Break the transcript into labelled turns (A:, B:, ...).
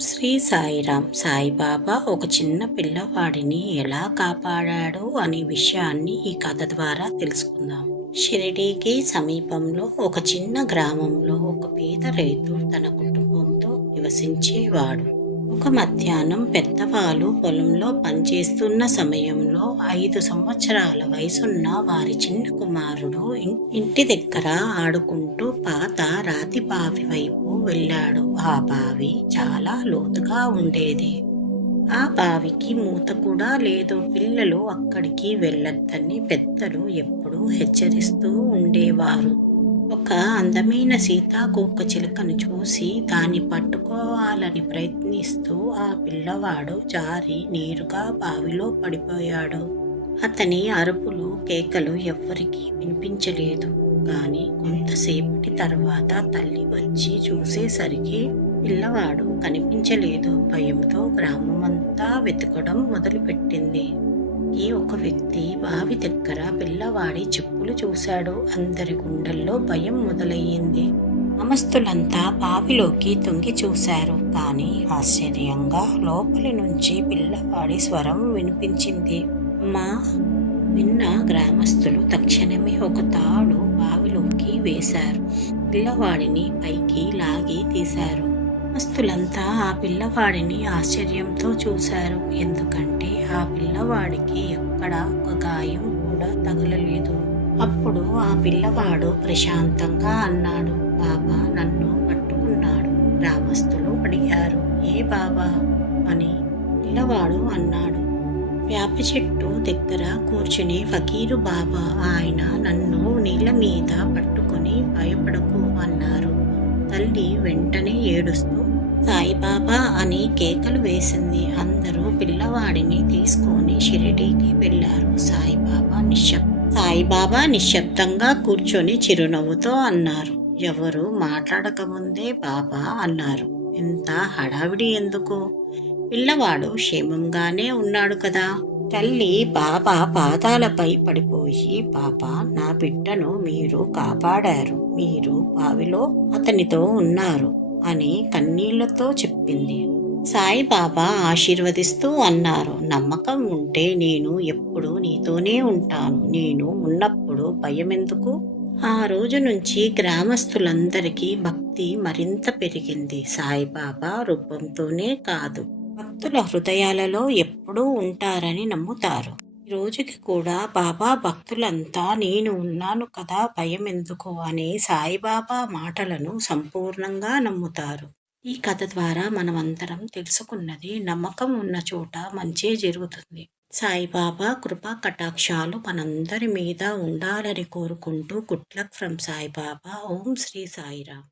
A: శ్రీ సాయిరామ్ సాయిబాబా ఒక చిన్న పిల్లవాడిని ఎలా కాపాడాడు అనే విషయాన్ని ఈ కథ ద్వారా తెలుసుకుందాం. షిరిడీకి సమీపంలో ఒక చిన్న గ్రామంలో ఒక పేద రైతు తన కుటుంబంతో నివసించేవాడు. ఒక మధ్యాహ్నం పెద్దవాళ్ళు పొలంలో పనిచేస్తున్న సమయంలో ఐదు సంవత్సరాల వయసున్న వారి చిన్న కుమారుడు ఇంటి దగ్గర ఆడుకుంటూ పాత రాతి బావి వైపు వెళ్ళాడు. ఆ బావి చాలా లోతుగా ఉండేది. ఆ బావికి మూత కూడా లేదు. పిల్లలు అక్కడికి వెళ్ళొద్దని పెద్దలు ఎప్పుడూ హెచ్చరిస్తూ ఉండేవారు. ఒక అందమైన సీతాకోక చిలుకను చూసి దాన్ని పట్టుకోవాలని ప్రయత్నిస్తూ ఆ పిల్లవాడు జారి నేరుగా బావిలో పడిపోయాడు. అతని అరుపులు కేకలు ఎవ్వరికీ వినిపించలేదు. కానీ కొంతసేపటి తర్వాత తల్లి వచ్చి చూసేసరికి పిల్లవాడు కనిపించలేదు. భయంతో గ్రామమంతా వెతకడం మొదలుపెట్టింది. ఈ ఒక వ్యక్తి బావి దగ్గర పిల్లవాడి చెప్పులు చూశాడు. అందరి గుండెల్లో భయం మొదలయ్యింది. గ్రామస్తులంతా బావిలోకి తొంగి చూశారు. కానీ ఆశ్చర్యంగా లోపలి నుంచి పిల్లవాడి స్వరం వినిపించింది. మా విన్న గ్రామస్తులు తక్షణమే ఒక తాడు బావిలోకి వేశారు. పిల్లవాడిని పైకి లాగి తీశారు. గ్రామస్తులంతా ఆ పిల్లవాడిని ఆశ్చర్యంతో చూశారు. ఎందుకంటే ఆ పిల్లవాడికి ఎక్కడ ఒక గాయం కూడా తగలలేదు. అప్పుడు ఆ పిల్లవాడు ప్రశాంతంగా అన్నాడు బాబా నన్ను పట్టుకున్నాడు. గ్రామస్తులు అడిగారు ఏ బాబా? అని పిల్లవాడు అన్నాడు వేప చెట్టు దగ్గర కూర్చుని ఫకీరు బాబా. ఆయన నన్ను నీళ్ళ మీద పట్టుకొని భయపడకు అన్నారు. తల్లి వెంటనే ఏడుస్తూ సాయిబాబా అని కేకలు వేసింది. అందరూ పిల్లవాడిని తీసుకొని షిరిడీకి వెళ్ళారు. సాయిబాబా నిశ్శబ్ సాయిబాబా నిశ్శబ్దంగా కూర్చొని చిరునవ్వుతో అన్నారు. ఎవరు మాట్లాడకముందే బాబా అన్నారు. ఇంత హడావిడి ఎందుకు? పిల్లవాడు క్షేమంగానే ఉన్నాడు కదా. తల్లి బాబా పాదాలపై పడిపోయి పాప నా బిడ్డను మీరు కాపాడారు. మీరు బావిలో అతనితో ఉన్నారు అని కన్నీళ్ళతో చెప్పింది. సాయిబాబా ఆశీర్వదిస్తూ అన్నారు నమ్మకం ఉంటే నేను ఎప్పుడు నీతోనే ఉంటాను. నేను ఉన్నప్పుడు భయం ఎందుకు ఆ రోజు నుంచి గ్రామస్తులందరికీ భక్తి మరింత పెరిగింది. సాయిబాబా రూపంతోనే కాదు. భక్తుల హృదయాలలో ఎప్పుడూ ఉంటారని నమ్ముతారు. ఈ రోజుకి కూడా బాబా భక్తులంతా నేను ఉన్నాను కదా భయం ఎందుకు అనే సాయిబాబా మాటలను సంపూర్ణంగా నమ్ముతారు. ఈ కథ ద్వారా మనమందరం తెలుసుకున్నది నమ్మకం ఉన్న చోట మంచే జరుగుతుంది. సాయిబాబా కృపా కటాక్షాలు మనందరి మీద ఉండాలని కోరుకుంటూ good luck from Saibaba. Om Shri Sairam.